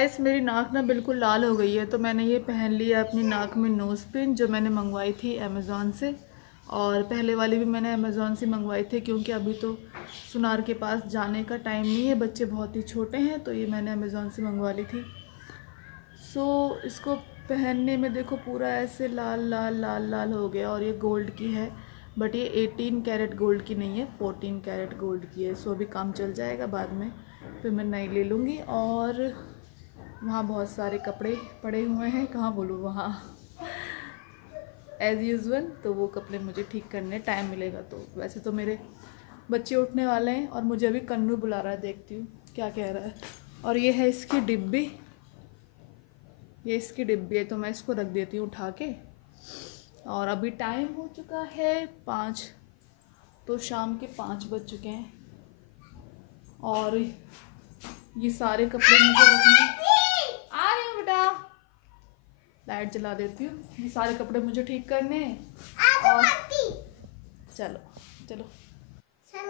Guys मेरी नाक ना बिल्कुल लाल हो गई है, तो मैंने ये पहन लिया अपनी नाक में नोज़ पिन, जो मैंने मंगवाई थी अमेज़ॉन से। और पहले वाली भी मैंने अमेज़ॉन से मंगवाई थी, क्योंकि अभी तो सुनार के पास जाने का टाइम नहीं है, बच्चे बहुत ही छोटे हैं, तो ये मैंने अमेज़ॉन से मंगवा ली थी। सो इसको पहनने में देखो पूरा ऐसे लाल लाल लाल लाल हो गया। और ये गोल्ड की है, बट ये 18 कैरेट गोल्ड की नहीं है, 14 कैरेट गोल्ड की है। सो अभी काम चल जाएगा, बाद में फिर मैं नई ले लूँगी। और वहाँ बहुत सारे कपड़े पड़े हुए हैं, कहाँ बोलूँ, वहाँ एज़ यूज़ुअल। तो वो कपड़े मुझे ठीक करने टाइम मिलेगा। तो वैसे तो मेरे बच्चे उठने वाले हैं और मुझे अभी कन्नू बुला रहा है, देखती हूँ क्या कह रहा है। और ये है इसकी डिब्बी, ये इसकी डिब्बी है, तो मैं इसको रख देती हूँ उठा के। और अभी टाइम हो चुका है 5, तो शाम के 5 बज चुके हैं। और ये सारे कपड़े मुझे रखने, आ रही हूँ बेटा, लाइट जला देती हूँ। ये सारे कपड़े मुझे ठीक करने हैं। और चलो चलो चलो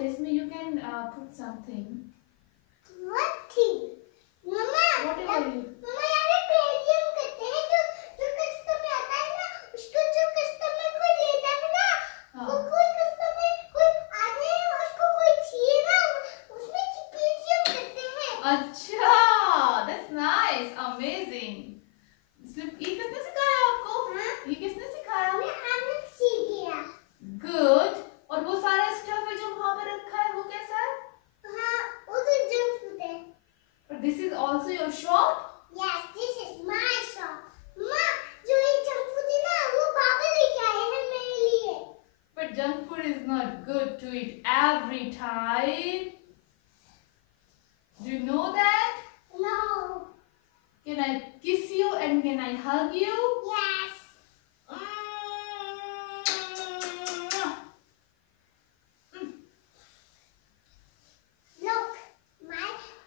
इसमें you can put something. What thing? Mamma, Whatever you. मम्मा यहाँ पे पेटीएम करते हैं, जो कस्टमर आता है ना, उसको जो कस्टमर को लेता है ना, कोई कस्टमर कोई आते हैं, उसको कोई चाहिए ना, उसमें पेटीएम करते हैं। अच्छा, that's nice, amazing. ये किसने सिखाया आपको? ये किसने सिखाया? हमने सीख गया। Good. और वो सारा स्टफ है जो वहाँ पे रखा है, वो कैसा है? हाँ, वो तो जंक फूड है। But this is also your shop? Yes, this is my shop. माँ, जो ये जंक फूड है ना, वो पापा लेके आए हैं मेरे लिए। But junk food is not good to eat every time. Do you know that? No. Can I kiss you and can I hug you? Yes. Look,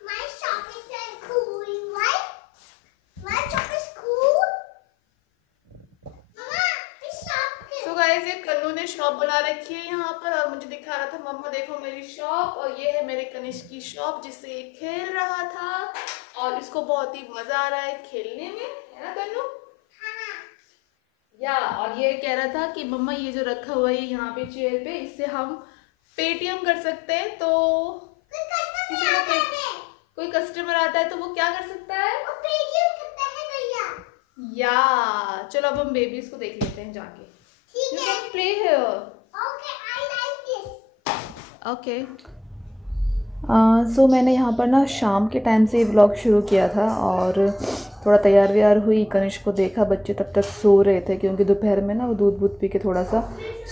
my shop is so cool, right? My shop is cool. Mama, this shop is. So guys, ये कन्नू ने shop बना रखी है यहाँ पर, और मुझे दिखा रहा था मम्मा देखो मेरी शॉप। और ये है मेरे कनिष्क की शॉप, जिससे ये खेल रहा था और इसको बहुत ही मजा आ रहा है खेलने में, है ना कन्नू? या और ये कह रहा था कि मम्मा ये जो रखा हुआ है यहाँ पे चेयर पे, इससे हम पेटीएम कर सकते हैं। तो कोई कस्टमर आता है तो वो क्या कर सकता है? वो पेटीएम करता है भैया। या चलो अब हम बेबीज को देख लेते हैं जाके। ठीक है। Play here. Okay, I like this. Okay. So मैंने यहाँ पर ना शाम के टाइम से ये व्लॉग शुरू किया था, और थोड़ा तैयार व्यार हुई, कनिष्क को देखा, बच्चे तब तक सो रहे थे, क्योंकि दोपहर में ना वो दूध बूध पी के थोड़ा सा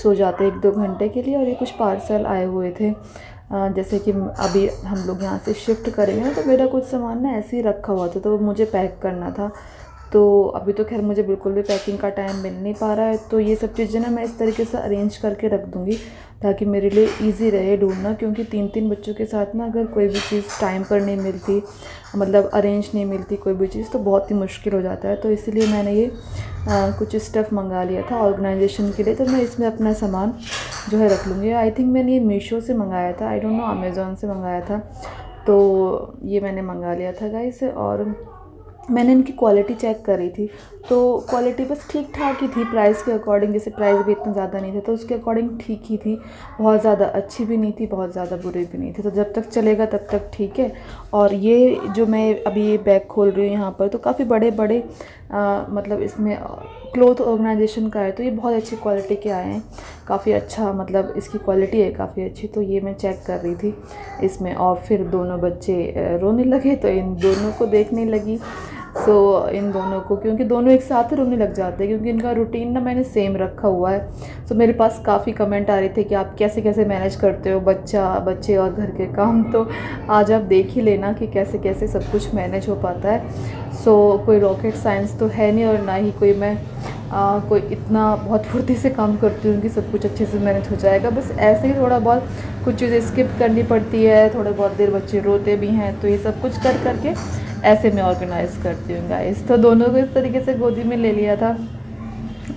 सो जाते 1-2 घंटे के लिए। और ये कुछ पार्सल आए हुए थे, जैसे कि अभी हम लोग यहाँ से शिफ्ट करेंगे ना, तो मेरा कुछ सामान ना ऐसे ही रखा हुआ था, तो वो मुझे पैक करना था। तो अभी तो खैर मुझे बिल्कुल भी पैकिंग का टाइम मिल नहीं पा रहा है, तो ये सब चीज़ें ना मैं इस तरीके से अरेंज करके रख दूँगी, ताकि मेरे लिए इजी रहे ढूंढना। क्योंकि 3-3 बच्चों के साथ ना अगर कोई भी चीज़ टाइम पर नहीं मिलती, मतलब अरेंज नहीं मिलती कोई भी चीज़, तो बहुत ही मुश्किल हो जाता है। तो इसलिए मैंने ये कुछ स्टफ़ मंगा लिया था ऑर्गेनाइजेशन के लिए, तो मैं इसमें अपना सामान जो है रख लूँगी। आई थिंक मैंने ये मीशो से मंगाया था, आई डोंट नो, अमेज़ॉन से मंगाया था। तो ये मैंने मंगा लिया था गाइस। और मैंने इनकी क्वालिटी चेक करी थी, तो क्वालिटी बस ठीक ठाक ही थी प्राइस के अकॉर्डिंग। जैसे प्राइस भी इतना ज़्यादा नहीं था, तो उसके अकॉर्डिंग ठीक ही थी, बहुत ज़्यादा अच्छी भी नहीं थी, बहुत ज़्यादा बुरी भी नहीं थी। तो जब तक चलेगा तब तक ठीक है। और ये जो मैं अभी ये बैग खोल रही हूँ यहाँ पर, तो काफ़ी बड़े बड़े मतलब इसमें क्लॉथ ऑर्गेनाइजेशन का है, तो ये बहुत अच्छी क्वालिटी के आए हैं, काफ़ी अच्छा, मतलब इसकी क्वालिटी है काफ़ी अच्छी। तो ये मैं चेक कर रही थी इसमें, और फिर दोनों बच्चे रोने लगे, तो इन दोनों को देखने लगी। सो इन दोनों को, क्योंकि दोनों एक साथ रोने लग जाते हैं क्योंकि इनका रूटीन ना मैंने सेम रखा हुआ है। सो मेरे पास काफ़ी कमेंट आ रहे थे कि आप कैसे कैसे मैनेज करते हो बच्चे और घर के काम। तो आज आप देख ही लेना कि कैसे कैसे सब कुछ मैनेज हो पाता है। सो कोई रॉकेट साइंस तो है नहीं, और ना ही कोई मैं कोई इतना बहुत फुर्ती से काम करती हूँ कि सब कुछ अच्छे से मैनेज हो जाएगा। बस ऐसे ही थोड़ा बहुत कुछ चीज़ें स्किप करनी पड़ती है, थोड़ा बहुत देर बच्चे रोते भी हैं, तो ये सब कुछ कर करके ऐसे मैं ऑर्गेनाइज़ करती हूँ गाइस। तो दोनों को इस तरीके से गोदी में ले लिया था,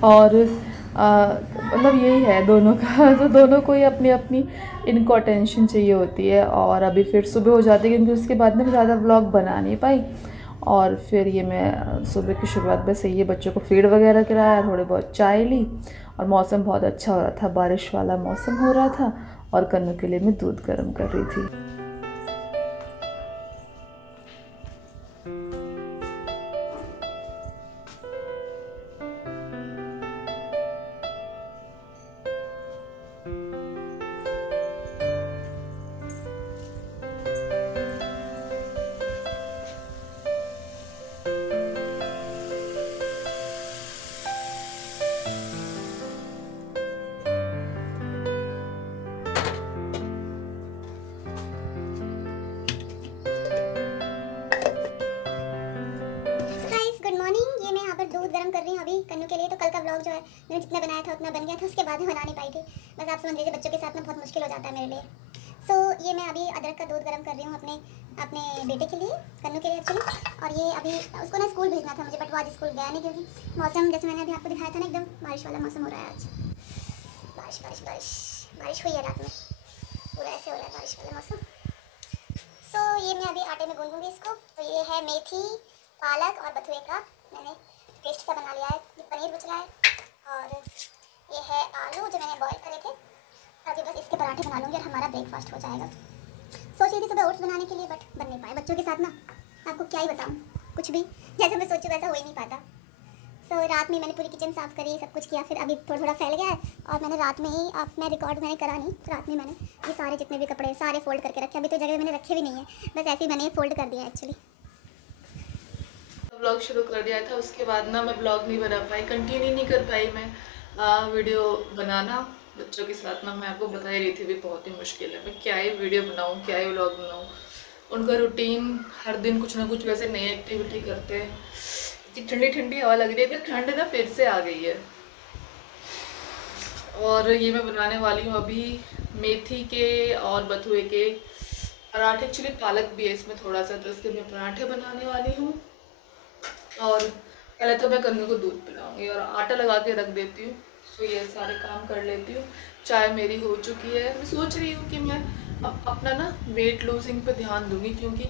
और मतलब यही है दोनों का। तो दोनों को ही अपनी अपनी इनको अटेंशन चाहिए होती है। और अभी फिर सुबह हो जाती है, क्योंकि उसके बाद में ज़्यादा व्लॉग बना नहीं पाई। और फिर ये मैं सुबह की शुरुआत बस ये बच्चों को फीड वगैरह कराया, थोड़ी बहुत चाय ली, और मौसम बहुत अच्छा हो रहा था, बारिश वाला मौसम हो रहा था, और कन्नू के लिए मैं दूध गर्म कर रही थी। दूध गर्म कर रही हूँ अभी कन्नू के लिए। तो कल का व्लॉग जो है मैंने जितना बनाया था उतना बन गया था, उसके बाद में बना नहीं पाई थी। बस आप समझ लीजिए बच्चों के साथ में बहुत मुश्किल हो जाता है मेरे लिए। सो ये मैं अभी अदरक का दूध गर्म कर रही हूँ अपने बेटे के लिए, कन्नू के लिए एक्चुअली। और ये अभी उसको ना स्कूल भेजना था मुझे, बट वो आज स्कूल गया नहीं क्योंकि मौसम जैसे मैंने अभी आपको दिखाया था ना, एकदम बारिश वाला मौसम हो रहा है आज। बारिश बारिश बारिश बारिश हुई है रात में, पूरा ऐसे हो रहा है बारिश वाला मौसम। सो ये मैं अभी आटे में गूंदूंगी इसको। तो ये है मेथी, पालक और बथुए का मैंने पेस्ट सा बना लिया है। ये पनीर बचला है और ये है आलू जो मैंने बॉईल करे थे। अभी बस इसके पराठे बना लूँगी और हमारा ब्रेकफास्ट हो जाएगा। सोच रही थी सुबह ओट्स बनाने के लिए, बट बन नहीं पाए बच्चों के साथ ना। आपको क्या ही बताऊँ, कुछ भी जैसे मैं सोचूँ वैसा हो ही नहीं पाता। सो रात में मैंने पूरी किचन साफ़ करी, सब कुछ किया, फिर अभी थोड़ा थोड़ा फैल गया है। और मैंने रात में ही, मैं रिकॉर्ड मैंने करा नहीं, रात में मैंने ये सारे जितने भी कपड़े सारे फोल्ड करके रखे। अभी तो जगह मैंने रखे भी नहीं है, बस ऐसे ही मैंने फोल्ड कर दिया एक्चुअली। ब्लॉग शुरू कर दिया था, उसके बाद ना मैं ब्लॉग नहीं बना पाई, कंटिन्यू नहीं कर पाई मैं वीडियो बनाना बच्चों के साथ ना। मैं आपको बता ही रही थी भी बहुत ही मुश्किल है, मैं क्या ही वीडियो बनाऊँ, क्या ही व्लॉग बनाऊँ। उनका रूटीन हर दिन कुछ ना कुछ वैसे नई एक्टिविटी करते हैं। कि ठंडी ठंडी हवा लग रही है, फिर ठंड ना फिर से आ गई है। और ये मैं बनाने वाली हूँ अभी मेथी के और बथुए के पराठे। एक्चुअली पालक भी है इसमें थोड़ा सा, तो इसके मैं पराठे बनाने वाली हूँ। और पहले तो मैं कन्नू को दूध पिलाऊंगी और आटा लगा के रख देती हूँ। तो ये सारे काम कर लेती हूँ। चाय मेरी हो चुकी है। मैं सोच रही हूँ कि मैं अब अपना ना वेट लूजिंग पे ध्यान दूंगी, क्योंकि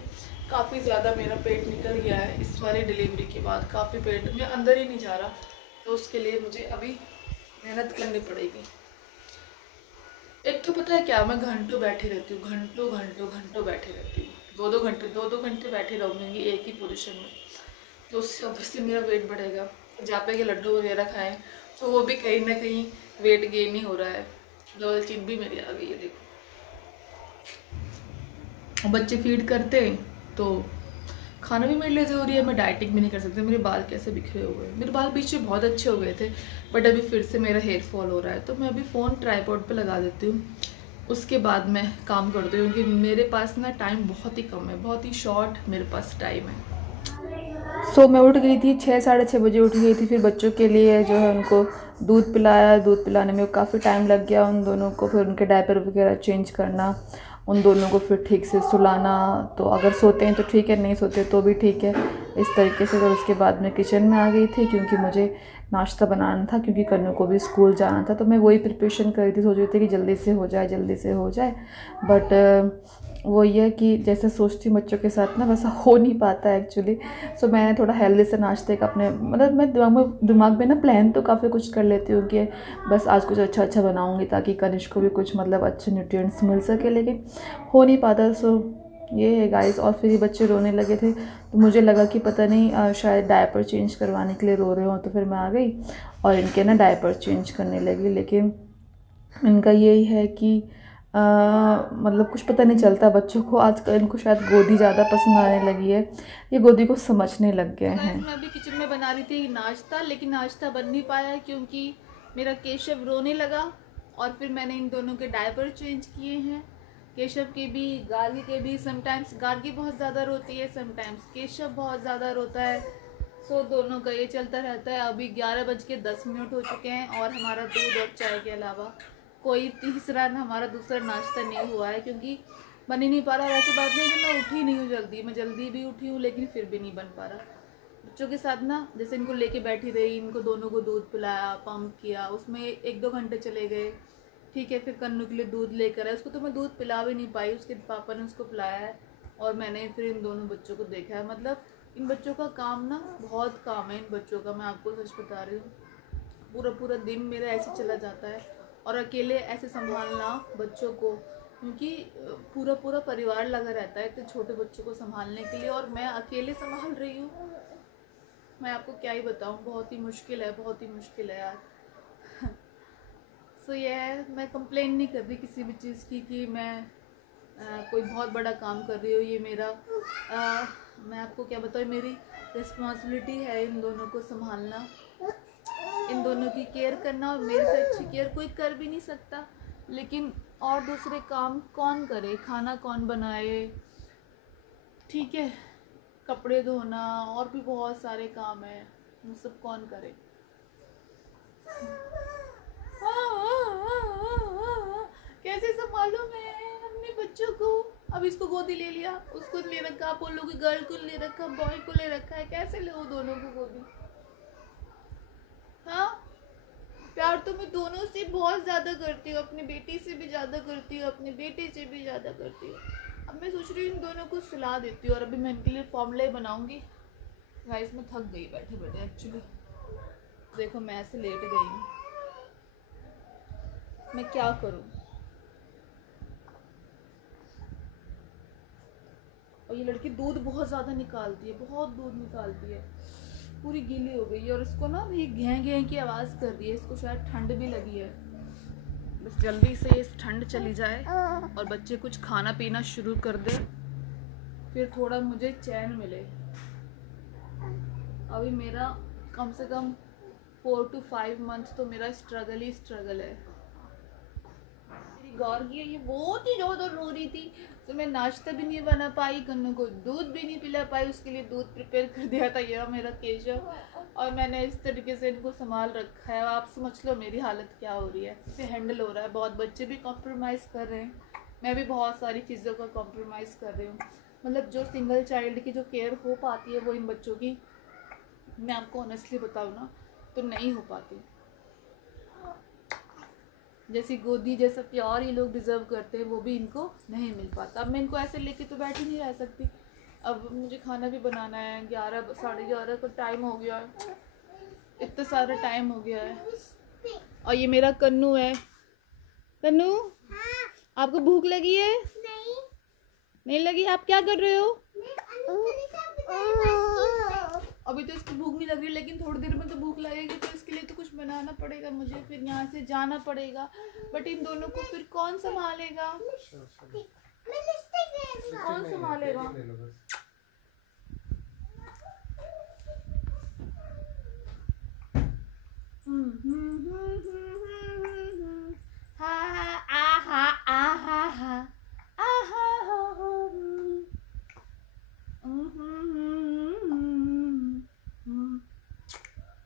काफ़ी ज़्यादा मेरा पेट निकल गया है इस वाली डिलीवरी के बाद। काफ़ी पेट में अंदर ही नहीं जा रहा, तो उसके लिए मुझे अभी मेहनत करनी पड़ेगी। एक तो पता है क्या, मैं घंटों बैठी रहती हूँ, घंटों बैठी रहती हूँ। दो घंटे बैठी रहूँगी एक ही पोजीशन में, तो उससे ऑब्वियसली मेरा वेट बढ़ेगा। जापे के लड्डू वगैरह खाएं तो वो भी कहीं ना कहीं वेट गेन ही हो रहा है। डबल चिन भी मेरी आ गई है देखो। बच्चे फीड करते तो खाना भी मेरे लिए ज़रूरी है। मैं डाइटिंग भी नहीं कर सकती। मेरे बाल कैसे बिखरे हुए हैं, मेरे बाल बीच में बहुत अच्छे हो गए थे, बट अभी फिर से मेरा हेयर फॉल हो रहा है। तो मैं अभी फ़ोन ट्राईपॉड पे लगा देती हूँ, उसके बाद मैं काम करती हूँ, क्योंकि मेरे पास ना टाइम बहुत ही कम है, बहुत ही शॉर्ट मेरे पास टाइम है। सो मैं उठ गई थी 6 साढ़े 6 बजे उठ गई थी। फिर बच्चों के लिए जो है उनको दूध पिलाया। दूध पिलाने में काफ़ी टाइम लग गया उन दोनों को। फिर उनके डायपर वगैरह चेंज करना, उन दोनों को फिर ठीक से सुलाना। तो अगर सोते हैं तो ठीक है, नहीं सोते तो भी ठीक है, इस तरीके से। फिर उसके बाद मैं किचन में आ गई थी, क्योंकि मुझे नाश्ता बनाना था, क्योंकि कन्नू को भी स्कूल जाना था। तो मैं वही प्रिपरेशन कर रही थी, सोच रही थी कि जल्दी से हो जाए। बट वो ये कि जैसे सोचती हूँ बच्चों के साथ ना, वैसा हो नहीं पाता है एक्चुअली। सो मैंने थोड़ा हेल्दी से नाश्ते का अपने मतलब मैं दिमाग में ना प्लान तो काफ़ी कुछ कर लेती हूँ कि बस आज कुछ अच्छा बनाऊँगी ताकि कनिष्क को भी कुछ मतलब अच्छे न्यूट्रिएंट्स मिल सके, लेकिन हो नहीं पाता। सो ये है गाइस। और फिर ये बच्चे रोने लगे थे, तो मुझे लगा कि पता नहीं शायद डायपर चेंज करवाने के लिए रो रहे हो, तो फिर मैं आ गई और इनके ना डायपर चेंज करने लगी। लेकिन इनका यही है कि मतलब कुछ पता नहीं चलता बच्चों को। आजकल इनको शायद गोदी ज़्यादा पसंद आने लगी है, ये गोदी को समझने लग गए हैं। मैं अभी किचन में बना रही थी नाश्ता, लेकिन नाश्ता बन नहीं पाया क्योंकि मेरा केशव रोने लगा और फिर मैंने इन दोनों के डायपर चेंज किए हैं। केशव के भी, गार्गी के भी। समटाइम्स गार्गी बहुत ज़्यादा रोती है, समटाइम्स केशव बहुत ज़्यादा रोता है। सो दोनों का ये चलता रहता है। अभी 11:10 हो चुके हैं और हमारा दूध और चाय के अलावा कोई तीसरा हमारा दूसरा नाश्ता नहीं हुआ है, क्योंकि बन ही नहीं पा रहा। वैसे बात नहीं कि मैं उठी नहीं हूँ जल्दी, मैं जल्दी भी उठी हूँ, लेकिन फिर भी नहीं बन पा रहा। बच्चों के साथ ना, जैसे इनको लेके बैठी रही, इनको दोनों को दूध पिलाया, पंप किया, उसमें 1-2 घंटे चले गए। ठीक है, फिर कन्नू के लिए दूध लेकर आए। उसको तो मैं दूध पिला भी नहीं पाई, उसके पापा ने उसको पिलाया है और मैंने फिर इन दोनों बच्चों को देखा है। मतलब इन बच्चों का काम ना, बहुत काम है इन बच्चों का, मैं आपको सच बता रही हूँ। पूरा पूरा दिन मेरा ऐसे चला जाता है और अकेले ऐसे संभालना बच्चों को, क्योंकि पूरा पूरा परिवार लगा रहता है इतने छोटे बच्चों को संभालने के लिए, और मैं अकेले संभाल रही हूँ। मैं आपको क्या ही बताऊँ, बहुत ही मुश्किल है, बहुत ही मुश्किल है यार। सो ये है, मैं कंप्लेन नहीं कर रही किसी भी चीज़ की कि मैं कोई बहुत बड़ा काम कर रही हूँ। ये मेरा मैं आपको क्या बताऊँ, मेरी रिस्पॉन्सिबिलिटी है इन दोनों को संभालना, इन दोनों की केयर करना, और मेरे से अच्छी केयर कोई कर भी नहीं सकता। लेकिन और दूसरे काम कौन करे, खाना कौन बनाए, ठीक है, कपड़े धोना, और भी बहुत सारे काम है, वो सब कौन करे। कैसे संभालूं मैं अपने बच्चों को। अब इसको गोदी ले लिया, उसको ले रखा, आप बोलोगे गर्ल को ले रखा, बॉय को ले रखा है, कैसे ले दोनों को गोदी। हाँ, प्यार तो मैं दोनों से बहुत ज़्यादा करती हूँ, अपनी बेटी से भी ज़्यादा करती हूँ, अपने बेटे से भी ज़्यादा करती हूँ। अब मैं सोच रही हूँ इन दोनों को सुला देती हूँ, और अभी मैं इनके लिए फॉर्मूला बनाऊंगी। गाइस मैं थक गई बैठे बैठे एक्चुअली। देखो मैं ऐसे लेट गई हूँ, मैं क्या करूँ। और ये लड़की दूध बहुत ज़्यादा निकालती है, बहुत दूध निकालती है, पूरी गीली हो गई है, और इसको ना भी घें घें की आवाज़ कर रही है। इसको शायद ठंड भी लगी है। बस जल्दी से इस ठंड चली जाए और बच्चे कुछ खाना पीना शुरू कर दे, फिर थोड़ा मुझे चैन मिले। अभी मेरा कम से कम 4 to 5 मंथ तो मेरा स्ट्रगल ही स्ट्रगल है। गार्गी है, ये बहुत ही ज़्यादा रो रही थी, तो मैं नाश्ता भी नहीं बना पाई, कन्नू को दूध भी नहीं पिला पाई, उसके लिए दूध प्रिपेयर कर दिया था ये मेरा केशव, और मैंने इस तरीके से इनको संभाल रखा है। आप समझ लो मेरी हालत क्या हो रही है, इसे हैंडल हो रहा है। बहुत बच्चे भी कॉम्प्रोमाइज़ कर रहे हैं, मैं भी बहुत सारी चीज़ों का कॉम्प्रोमाइज़ कर रही हूँ। मतलब जो सिंगल चाइल्ड की जो केयर हो पाती है वो इन बच्चों की, मैं आपको ऑनेस्टली बताऊँ ना, तो नहीं हो पाती। जैसी गोदी जैसा प्यार ये लोग डिज़र्व करते हैं वो भी इनको नहीं मिल पाता। अब मैं इनको ऐसे लेके तो बैठ ही नहीं रह सकती। अब मुझे खाना भी बनाना है, 11 साढ़े 11 का टाइम हो गया है, इतना सारा टाइम हो गया है। और ये मेरा कन्नू है। कन्नू, हाँ, आपको भूख लगी है? नहीं लगी? आप क्या कर रहे हो? अभी तो इसको भूख नहीं लग रही, लेकिन थोड़ी देर में तो भूख लगेगी, तो इसके लिए तो कुछ बनाना पड़ेगा मुझे, फिर यहाँ से जाना पड़ेगा। बट इन दोनों को फिर कौन संभालेगा? कौन संभालेगा?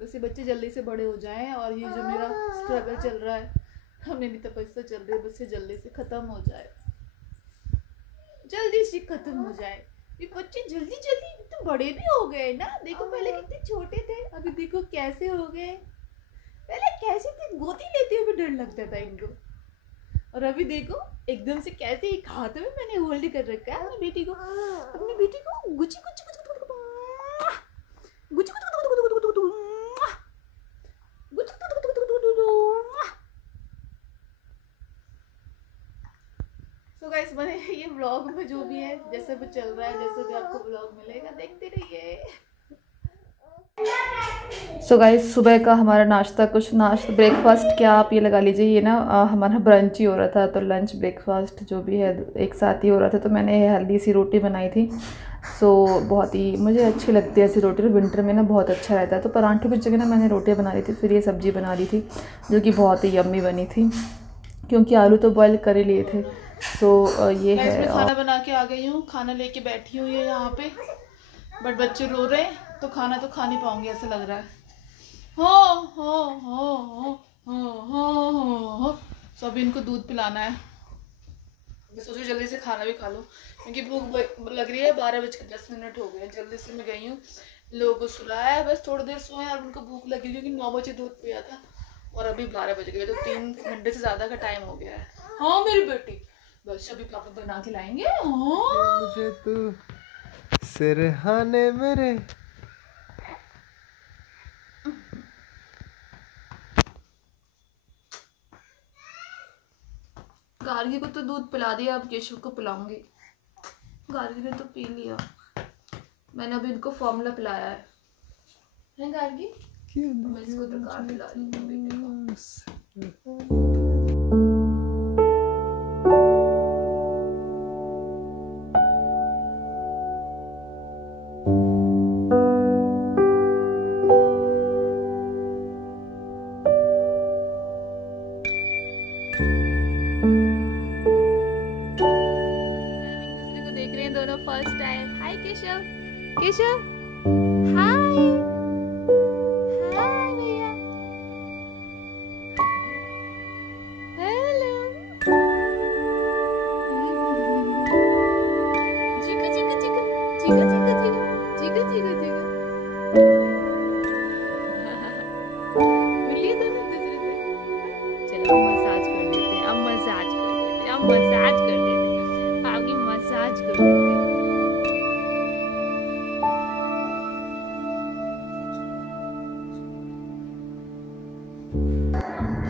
वैसे बच्चे जल्दी से बड़े हो जाएं और ये जो मेरा स्ट्रगल चल रहा है, मेरी तपस्या चल रही है, बस ये जल्दी से ख़त्म हो जाए, जल्दी से ख़त्म हो जाए। ये बच्चे जल्दी जल्दी तो बड़े भी हो गए ना, देखो पहले कितने छोटे थे, अभी देखो कैसे हो गए। पहले कैसे थे, गोदी लेते हुए डर लगता था इनको, और अभी देखो एकदम से कैसे एक हाथ में मैंने होल्ड कर रखा है अपनी बेटी को Gucci Gucci Gucci so guys, मैंने ये व्लॉग में जो भी है, जैसे भी चल रहा है, जैसे भी आपको व्लॉग मिलेगा देखते रहिए। सो गाइस, सुबह का हमारा नाश्ता, कुछ नाश्ता ब्रेकफास्ट क्या आप ये लगा लीजिए, ये ना हमारा ब्रंच ही हो रहा था, तो लंच ब्रेकफास्ट जो भी है एक साथ ही हो रहा था। तो मैंने हेल्दी सी रोटी बनाई थी। सो बहुत ही मुझे अच्छी लगती है ऐसी रोटी, विंटर में ना बहुत अच्छा रहता है। तो परांठे की जगह ना मैंने रोटियाँ बना ली थी, फिर ये सब्ज़ी बना ली थी जो कि बहुत ही यम्मी बनी थी, क्योंकि आलू तो बॉयल कर ही लिए थे। सो ये गाइस, है। मैं खाना बना के आ गई हूँ, खाना लेके बैठी हुई है यहाँ पे, बट बच्चे रो रहे हैं तो खाना तो खा नहीं पाऊंगी ऐसा लग रहा है। हो हो हो हो हो। सो अभी इनको दूध पिलाना है। मैं सोचू जल्दी से खाना भी खा लूँ, क्योंकि भूख लग रही है। 12:10 हो गए। जल्दी से मैं गई हूँ, लोगों को सुलाया है, बस थोड़ी देर सोए और उनको भूख लगी, क्योंकि 9 बजे दूध पिया था और अभी 12 बज गए, तो 3 घंटे से ज़्यादा का टाइम हो गया है। हाँ मेरी बेटी, बस अभी पापा बना के लाएंगे। मुझे तू सिरहाने मेरे। गार्गी को तो दूध पिला दिया, अब केशव को पिलाऊंगी। गार्गी ने तो पी लिया, मैंने अभी इनको फॉर्मूला पिलाया है गार्गी? मैं इसको दुकान पिला रही हूँ बेटे को। देख रहे हैं दोनों फर्स्ट टाइम। हाय केशव, केशव हाय, हाय भैया, हेलो। चिकू चिकू चिकू चिकू चिकू चिकू चिकू चिकू। मिलिए दोनों दूसरे से। चलो अब मसाज कर देते हैं, अब मसाज कर देते हैं, अब मसाज कर देते हैं, आगे मसाज कर देते हैं।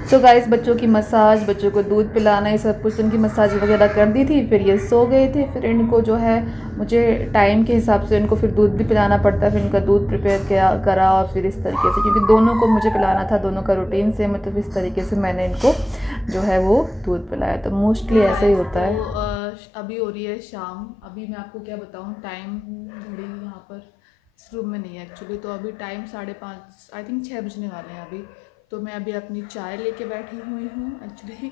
सो गाइस, बच्चों की मसाज, बच्चों को दूध पिलाना, ये सब कुछ उनकी मसाज वगैरह कर दी थी। फिर ये सो गए थे। फिर इनको जो है मुझे टाइम के हिसाब से इनको फिर दूध भी पिलाना पड़ता है। फिर इनका दूध प्रिपेयर करा और फिर इस तरीके से, क्योंकि दोनों को मुझे पिलाना था, दोनों का रूटीन सेम है, तो इस तरीके से मैंने इनको जो है वो दूध पिलाया। तो मोस्टली ऐसा ही होता है। तो अभी हो रही है शाम। अभी मैं आपको क्या बताऊँ, टाइम घड़ी यहाँ पर इस रूम में नहीं है एक्चुअली। तो अभी टाइम 5:30, आई थिंक 6 बजने वाले हैं अभी। तो मैं अभी अपनी चाय लेके बैठी हुई हूँ। एक्चुअली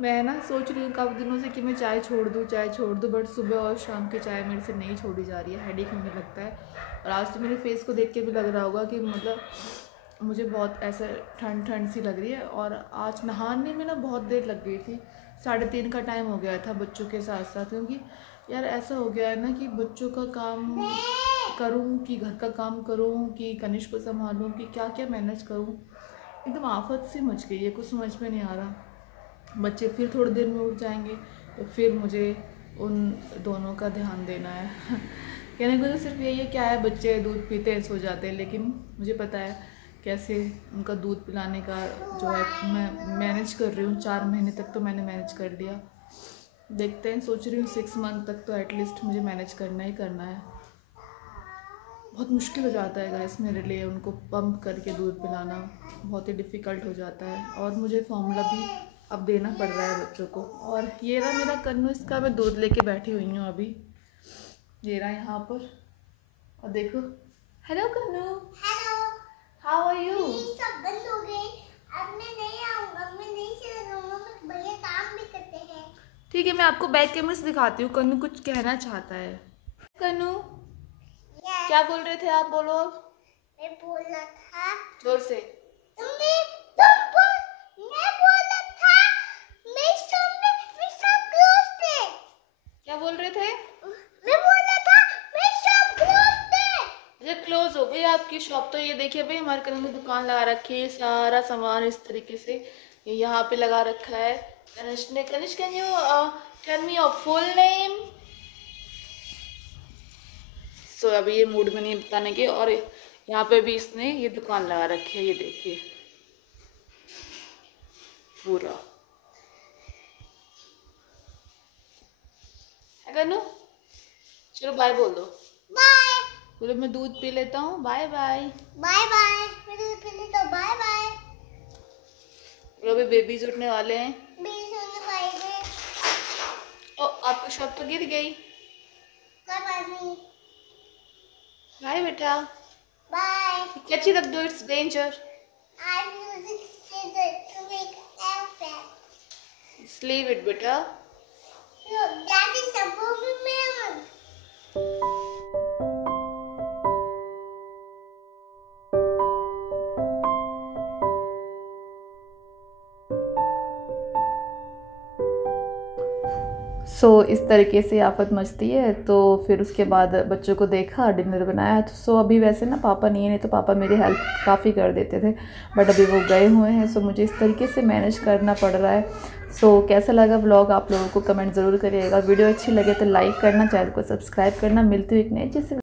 मैं ना सोच रही हूँ काफ़ी दिनों से कि मैं चाय छोड़ दूँ, बट सुबह और शाम की चाय मेरे से नहीं छोड़ी जा रही है, हेडेक होने लगता है। और आज तो मेरे फेस को देख के भी लग रहा होगा कि मतलब मुझे बहुत ऐसा ठंड सी लग रही है। और आज नहाने में ना बहुत देर लग गई थी, 3:30 का टाइम हो गया था बच्चों के साथ साथ। क्योंकि यार ऐसा हो गया है ना कि बच्चों का काम करूँ कि घर का काम करूँ कि कनिष्क को संभालूँ कि क्या क्या मैनेज करूँ, एकदम आफत सी मच गई है, कुछ समझ में नहीं आ रहा। बच्चे फिर थोड़ी देर में उठ जाएंगे, तो फिर मुझे उन दोनों का ध्यान देना है। कहने को तो सिर्फ यही है, क्या है, बच्चे दूध पीते हैं, सो जाते हैं, लेकिन मुझे पता है कैसे उनका दूध पिलाने का जो है मैं मैनेज कर रही हूँ। 4 महीने तक तो मैंने मैनेज कर लिया, देखते हैं, सोच रही हूँ 6 मंथ तक तो एटलीस्ट मुझे मैनेज करना ही करना है। बहुत मुश्किल हो जाता है गाइस मेरे लिए, उनको पंप करके दूध पिलाना बहुत ही डिफ़िकल्ट हो जाता है। और मुझे फॉर्मूला भी अब देना पड़ रहा है बच्चों को। और ये रहा मेरा कन्नू, इसका मैं दूध लेके बैठी हुई हूँ अभी, ये रहा यहाँ पर। और देखो, hello Kannu, hello, how are you? ये सब बंद हो गए, अब मैं नहीं आऊंगा, मैं नहीं चलूंगा, भैया काम भी करते हैं। ठीक है, मैं आपको बैक कैमरे से दिखाती हूँ। कन्नू कुछ कहना चाहता है। कन्नू क्या बोल रहे थे आप, बोलो अब। मैं बोला था जोर से। मैं बोला था मैं सब क्लोज थे। क्या बोल रहे थे? मैं बोला था मैं सब क्लोज थे। अच्छा, क्लोज हो गई आपकी शॉप। तो ये देखिए भाई, हमारे कन्नू ने दुकान लगा रखी है, सारा सामान इस तरीके से ये यहाँ पे लगा रखा है। कनिष्क ने, Kanishk can you tell me your full name? So अभी ये मूड में नहीं बताने के। और यहाँ पे भी इसने ये दुकान लगा रखी है, ये देखिए पूरा है। कन्नू चलो बाय बोल दो। बाय बोलो मैं दूध पी लेता हूँ, बाय बाय। Bye bye. मेरे पहले तो बाय बाय। बोलो अभी बेबीज उठने वाले हैं। मेरे सोने पाएंगे। ओ आपकी शॉप तो गिर गई। कोई बात नहीं। बाय बेटा। बाय। कैची रख दो, it's danger. I'm using scissors to make elephant. Sleeve it बेटा। Look, that is a movie melon. इस तरीके से आफत मचती है। तो फिर उसके बाद बच्चों को देखा, डिनर बनाया। तो अभी वैसे ना पापा नहीं तो पापा मेरी हेल्प काफ़ी कर देते थे, बट अभी वो गए हुए हैं। मुझे इस तरीके से मैनेज करना पड़ रहा है। कैसा लगा व्लॉग आप लोगों को कमेंट ज़रूर करिएगा। वीडियो अच्छी लगे तो लाइक करना, चैनल को सब्सक्राइब करना। मिलती हुई एक नई चीज़ से।